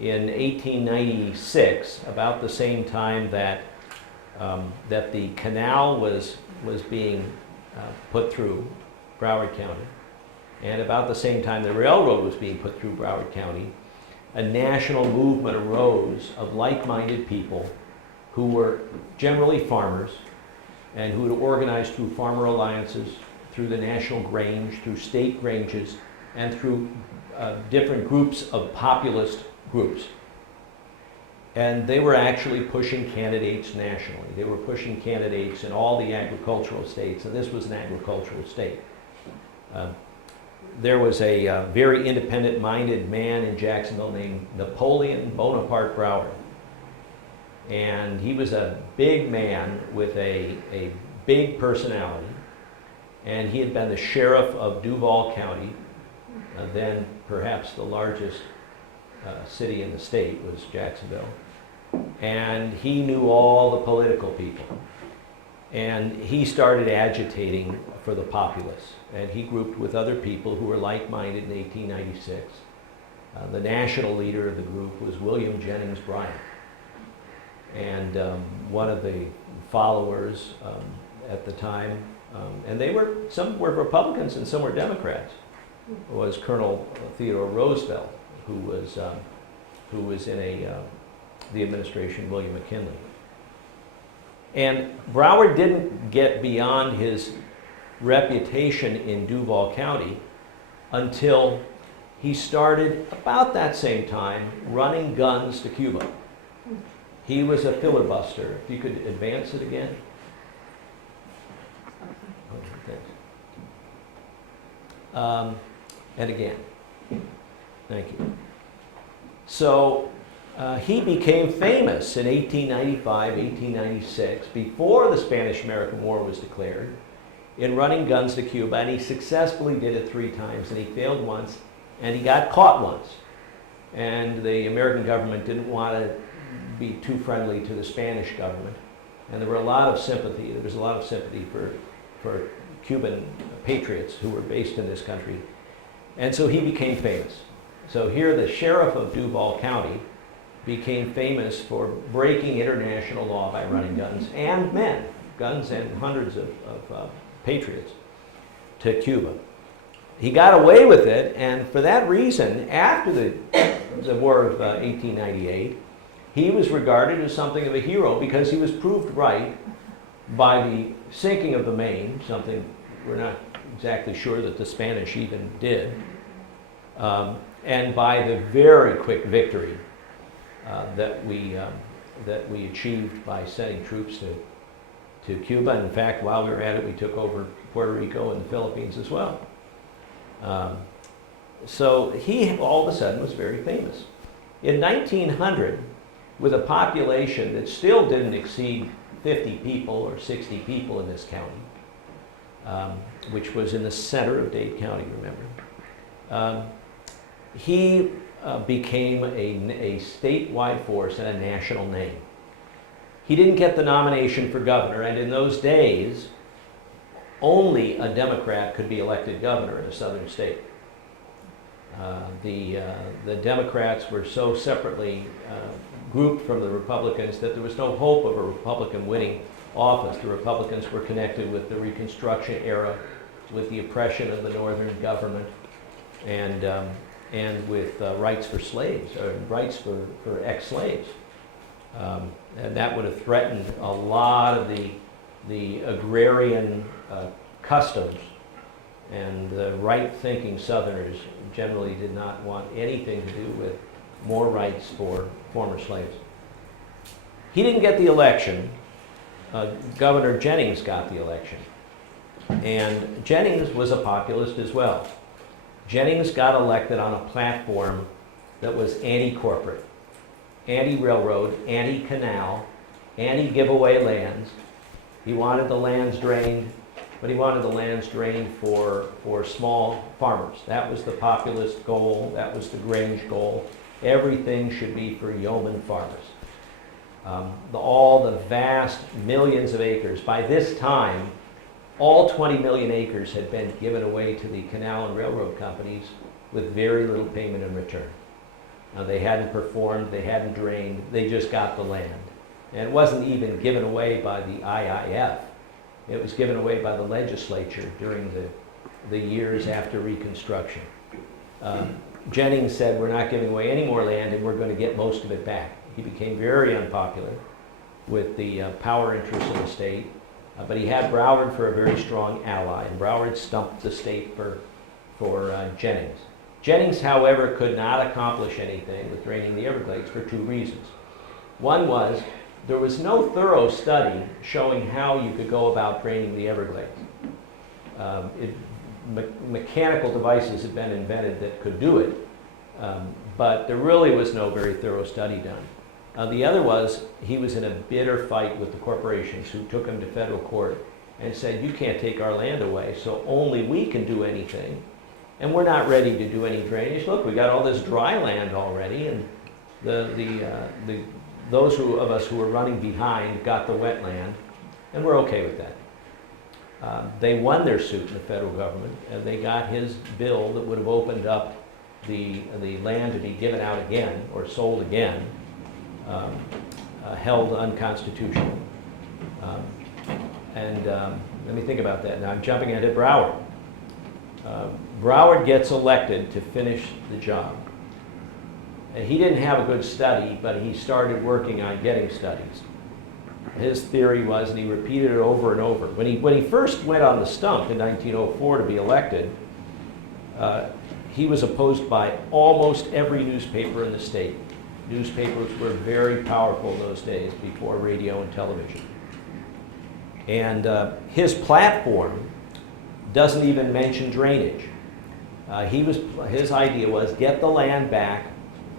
in 1896, about the same time that that the canal was being put through Broward County, and about the same time the railroad was being put through Broward County, a national movement arose of like-minded people who were generally farmers and who had organized through farmer alliances, through the National Grange, through state granges, and through different groups of populist groups. And they were actually pushing candidates nationally. They were pushing candidates in all the agricultural states, and this was an agricultural state. There was a very independent-minded man in Jacksonville named Napoleon Bonaparte Broward. And he was a big man with a big personality. And he had been the sheriff of Duval County, then perhaps the largest city in the state was Jacksonville. And he knew all the political people. And he started agitating for the populace. And he grouped with other people who were like-minded in 1896. The national leader of the group was William Jennings Bryan. And one of the followers at the time, and some were Republicans and some were Democrats, was Colonel Theodore Roosevelt, who was in the administration of William McKinley. And Broward didn't get beyond his reputation in Duval County until he started, about that same time, running guns to Cuba. He was a filibuster. If you could advance it again. Okay, thanks. And again. Thank you. So he became famous in 1895, 1896, before the Spanish-American War was declared, in running guns to Cuba, and he successfully did it 3 times, and he failed once, and he got caught once. And the American government didn't want to be too friendly to the Spanish government, and there were a lot of sympathy. There was a lot of sympathy for Cuban patriots who were based in this country, and so he became famous. So here, the sheriff of Duval County became famous for breaking international law by running guns and men, guns and hundreds of patriots, to Cuba. He got away with it, and for that reason, after the War of 1898, he was regarded as something of a hero because he was proved right by the sinking of the Maine, something we're not exactly sure that the Spanish even did, and by the very quick victory that we achieved by sending troops to Cuba. And in fact, while we were at it, we took over Puerto Rico and the Philippines as well. So he all of a sudden was very famous. In 1900, with a population that still didn't exceed 50 people or 60 people in this county, which was in the center of Dade County, remember, he became a statewide force and a national name. He didn't get the nomination for governor, and in those days, only a Democrat could be elected governor in a southern state. The Democrats were so separately grouped from the Republicans that there was no hope of a Republican winning office. The Republicans were connected with the Reconstruction era, with the oppression of the northern government, and with rights for slaves, or rights for ex-slaves. And that would have threatened a lot of the agrarian customs, and the right-thinking Southerners generally did not want anything to do with more rights for former slaves. He didn't get the election. Governor Jennings got the election. And Jennings was a populist as well. Jennings got elected on a platform that was anti-corporate, anti-railroad, anti-canal, anti-giveaway lands. He wanted the lands drained, but he wanted the lands drained for small farmers. That was the populist goal. That was the Grange goal. Everything should be for yeoman farmers. All the vast millions of acres. By this time, all 20 million acres had been given away to the canal and railroad companies with very little payment in return. They hadn't performed, they hadn't drained, they just got the land. And it wasn't even given away by the IIF. It was given away by the legislature during the years after Reconstruction. Jennings said, we're not giving away any more land and we're going to get most of it back. He became very unpopular with the power interests of the state, but he had Broward for a very strong ally, and Broward stumped the state for Jennings. Jennings, however, could not accomplish anything with draining the Everglades for two reasons. One was there was no thorough study showing how you could go about draining the Everglades. Mechanical devices had been invented that could do it, but there really was no very thorough study done. The other was he was in a bitter fight with the corporations who took him to federal court and said, you can't take our land away, so only we can do anything. And we're not ready to do any drainage. Look, we got all this dry land already, and those of us who were running behind got the wet land, and we're okay with that. They won their suit in the federal government, and they got his bill that would have opened up the land to be given out again or sold again, held unconstitutional. Let me think about that. Now I'm jumping ahead to Broward. Broward gets elected to finish the job. And he didn't have a good study, but he started working on getting studies. His theory was, and he repeated it over and over, when he first went on the stump in 1904 to be elected, he was opposed by almost every newspaper in the state. Newspapers were very powerful those days before radio and television. And his platform doesn't even mention drainage. His idea was get the land back,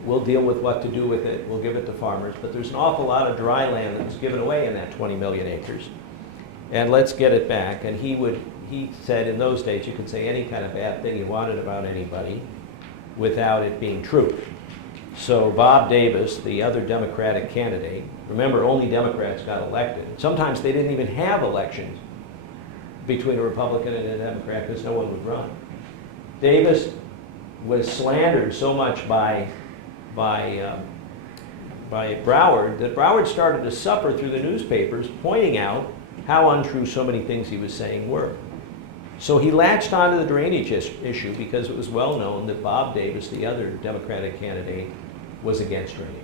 we'll deal with what to do with it, we'll give it to farmers, but there's an awful lot of dry land that was given away in that 20 million acres. And let's get it back. And he said in those days you could say any kind of bad thing you wanted about anybody without it being true. So Bob Davis, the other Democratic candidate, remember only Democrats got elected. Sometimes they didn't even have elections between a Republican and a Democrat because no one would run. Davis was slandered so much by Broward that Broward started to suffer through the newspapers, pointing out how untrue so many things he was saying were. So he latched onto the drainage issue because it was well known that Bob Davis, the other Democratic candidate, was against drainage.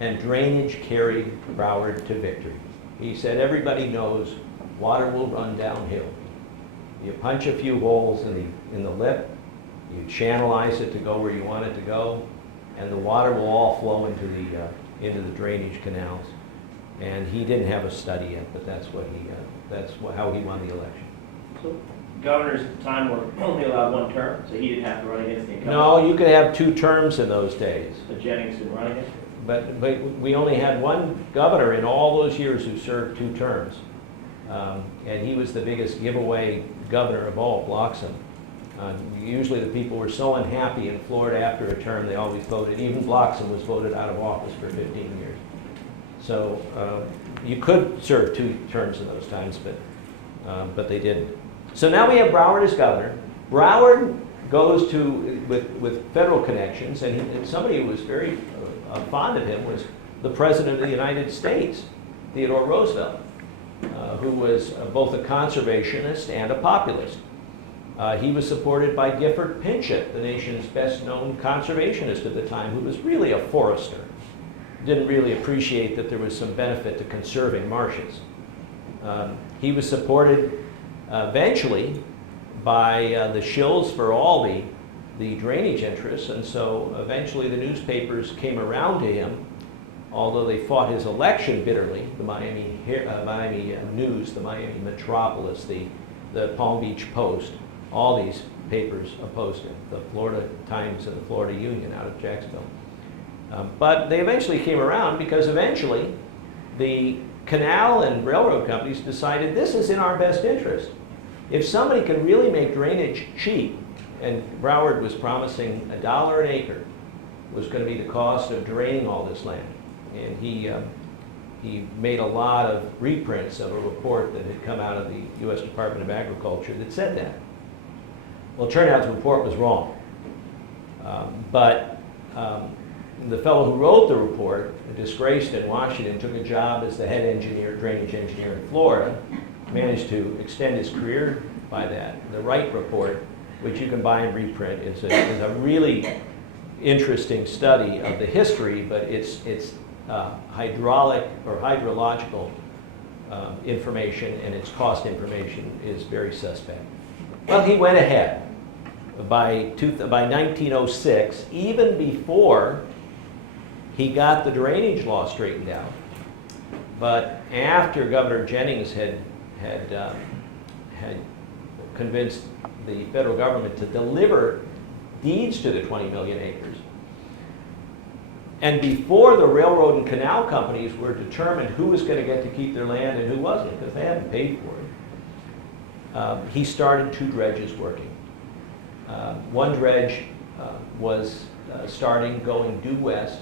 And drainage carried Broward to victory. He said, everybody knows water will run downhill. You punch a few holes in the lip, you channelize it to go where you want it to go, and the water will all flow into the drainage canals. And he didn't have a study yet, but that's how he won the election. So governors at the time were only allowed one term, so he didn't have to run against the incumbent? No, you could have 2 terms in those days. So Jennings didn't run against him? But we only had one governor in all those years who served 2 terms. And he was the biggest giveaway governor of all, Bloxham. Usually the people were so unhappy in Florida after a term, they always voted. Even Bloxham was voted out of office for 15 years. So you could serve 2 terms in those times, but they didn't. So now we have Broward as governor. Broward goes with federal connections, and somebody who was very fond of him was the President of the United States, Theodore Roosevelt, who was both a conservationist and a populist. He was supported by Gifford Pinchot, the nation's best-known conservationist at the time, who was really a forester. Didn't really appreciate that there was some benefit to conserving marshes. He was supported eventually by the shills for all the drainage interests, and so eventually the newspapers came around to him, although they fought his election bitterly. The Miami News, the Miami Metropolis, the Palm Beach Post, all these papers opposed him, the Florida Times and the Florida Union out of Jacksonville. But they eventually came around because eventually the canal and railroad companies decided this is in our best interest. If somebody can really make drainage cheap, and Broward was promising $1 an acre was going to be the cost of draining all this land. And he made a lot of reprints of a report that had come out of the U.S. Department of Agriculture that said that. Well, it turned out the report was wrong. But the fellow who wrote the report, disgraced in Washington, took a job as the head engineer, drainage engineer in Florida, managed to extend his career by that. The Wright report, which you can buy and reprint, is a really interesting study of the history, but its hydraulic or hydrological information and its cost information is very suspect. Well, he went ahead. By 1906, even before he got the drainage law straightened out, but after Governor Jennings had convinced the federal government to deliver deeds to the 20 million acres, and before the railroad and canal companies were determined who was going to get to keep their land and who wasn't, because they hadn't paid for it, he started 2 dredges working. One dredge was starting going due west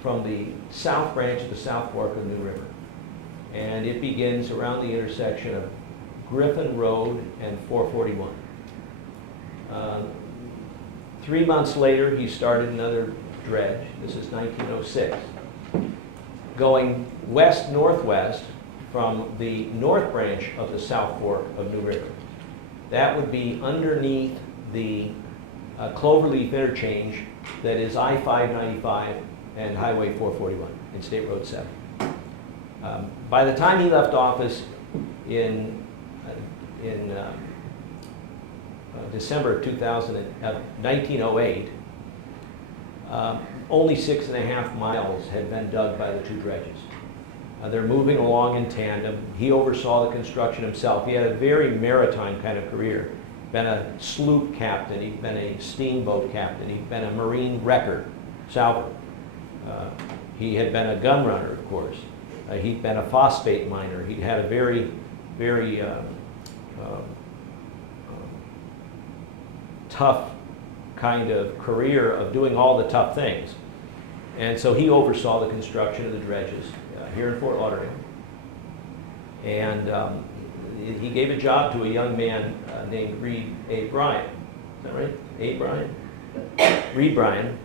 from the south branch of the South Fork of New River. And it begins around the intersection of Griffin Road and 441. 3 months later, he started another dredge. This is 1906. Going west-northwest from the north branch of the South Fork of New River. That would be underneath the Cloverleaf interchange that is I-595 and Highway 441 in State Road 7. By the time he left office in December of 1908, only 6.5 miles had been dug by the 2 dredges. They're moving along in tandem. He oversaw the construction himself. He had a very maritime kind of career. Been a sloop captain, he'd been a steamboat captain, he'd been a marine wrecker, salvor. He had been a gun runner, of course. He'd been a phosphate miner. He had a very, very tough kind of career of doing all the tough things. And so he oversaw the construction of the dredges here in Fort Lauderdale. And he gave a job to a young man named Reed A. Bryan. Is that right? A. Bryan? Reed Bryan,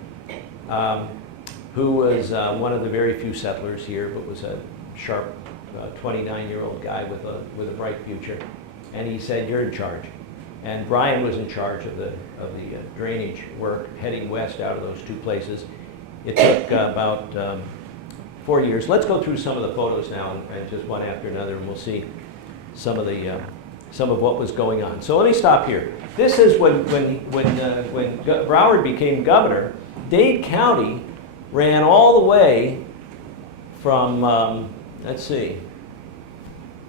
who was one of the very few settlers here, but was a sharp 29-year-old guy with a bright future. And he said, "You're in charge." And Bryan was in charge of the drainage work heading west out of those 2 places. It took about 4 years. Let's go through some of the photos now, and just one after another, and we'll see some of what was going on. So let me stop here. This is when Broward became governor. Dade County ran all the way from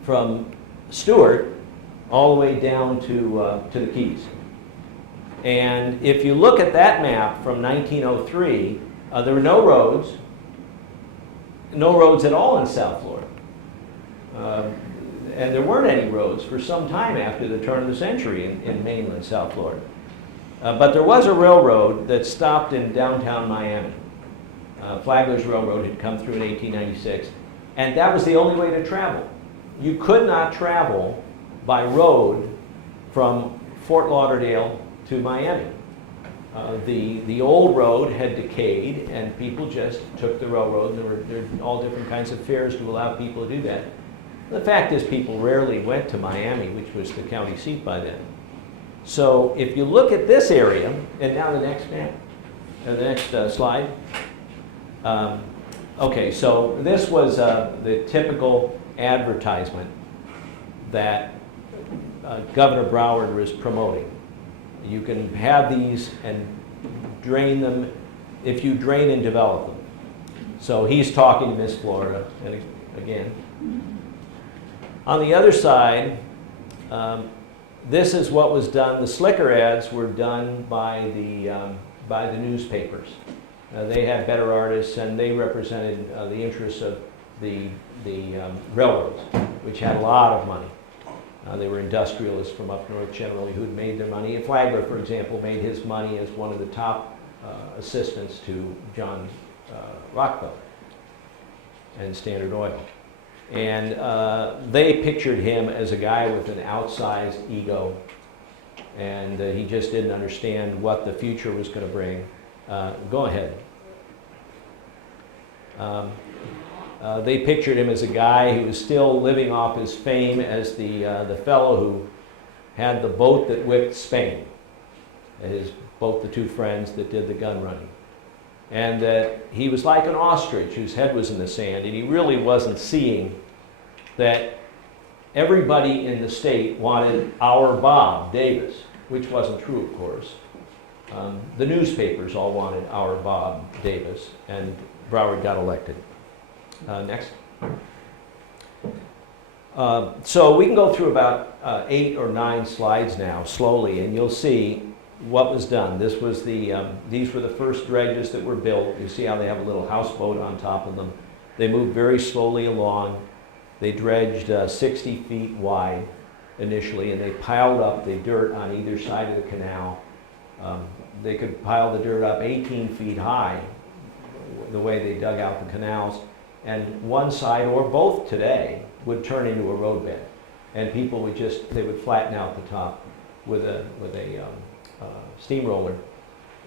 from Stewart all the way down to the Keys. And if you look at that map from 1903, there were no roads at all in South Florida. And there weren't any roads for some time after the turn of the century in mainland South Florida. But there was a railroad that stopped in downtown Miami. Flagler's Railroad had come through in 1896, and that was the only way to travel. You could not travel by road from Fort Lauderdale to Miami. The old road had decayed, and people just took the railroad. There were all different kinds of fares to allow people to do that. The fact is, people rarely went to Miami, which was the county seat by then. So if you look at this area, and now the next map, the next slide. Okay, so this was the typical advertisement that Governor Broward was promoting. You can have these and drain them if you drain and develop them. So he's talking to Miss Florida, and again. On the other side, this is what was done. The slicker ads were done by the newspapers. They had better artists, and they represented the interests of the railroads, which had a lot of money. They were industrialists from up north generally who'd made their money. Flagler, for example, made his money as one of the top assistants to John Rockefeller and Standard Oil. And they pictured him as a guy with an outsized ego, and he just didn't understand what the future was going to bring. Go ahead. They pictured him as a guy who was still living off his fame as the fellow who had the boat that whipped Spain. Both the two friends that did the gun running. And that he was like an ostrich whose head was in the sand, and he really wasn't seeing that everybody in the state wanted our Bob Davis, which wasn't true, of course. The newspapers all wanted our Bob Davis, and Broward got elected. Next. So we can go through about 8 or 9 slides now, slowly, and you'll see what was done. These were the first dredges that were built. You see how they have a little houseboat on top of them. They moved very slowly along. They dredged 60 feet wide initially, and they piled up the dirt on either side of the canal. They could pile the dirt up 18 feet high, the way they dug out the canals, and one side or both today would turn into a roadbed, and people would they would flatten out the top with a steamroller,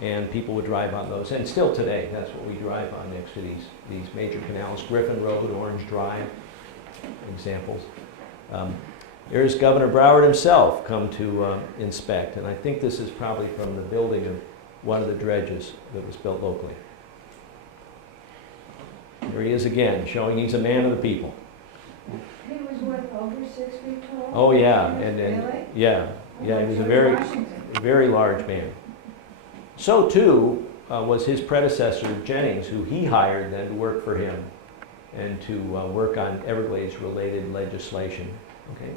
and people would drive on those. And still today, that's what we drive on next to these major canals. Griffin Road, Orange Drive, examples. There's Governor Broward himself come to inspect, and I think this is probably from the building of one of the dredges that was built locally. Here he is again, showing he's a man of the people. He was what, over 6 feet tall? Oh yeah, and Really? yeah, he was a Washington. very large man. So too was his predecessor Jennings, who he hired then to work for him and to work on Everglades-related legislation. Okay.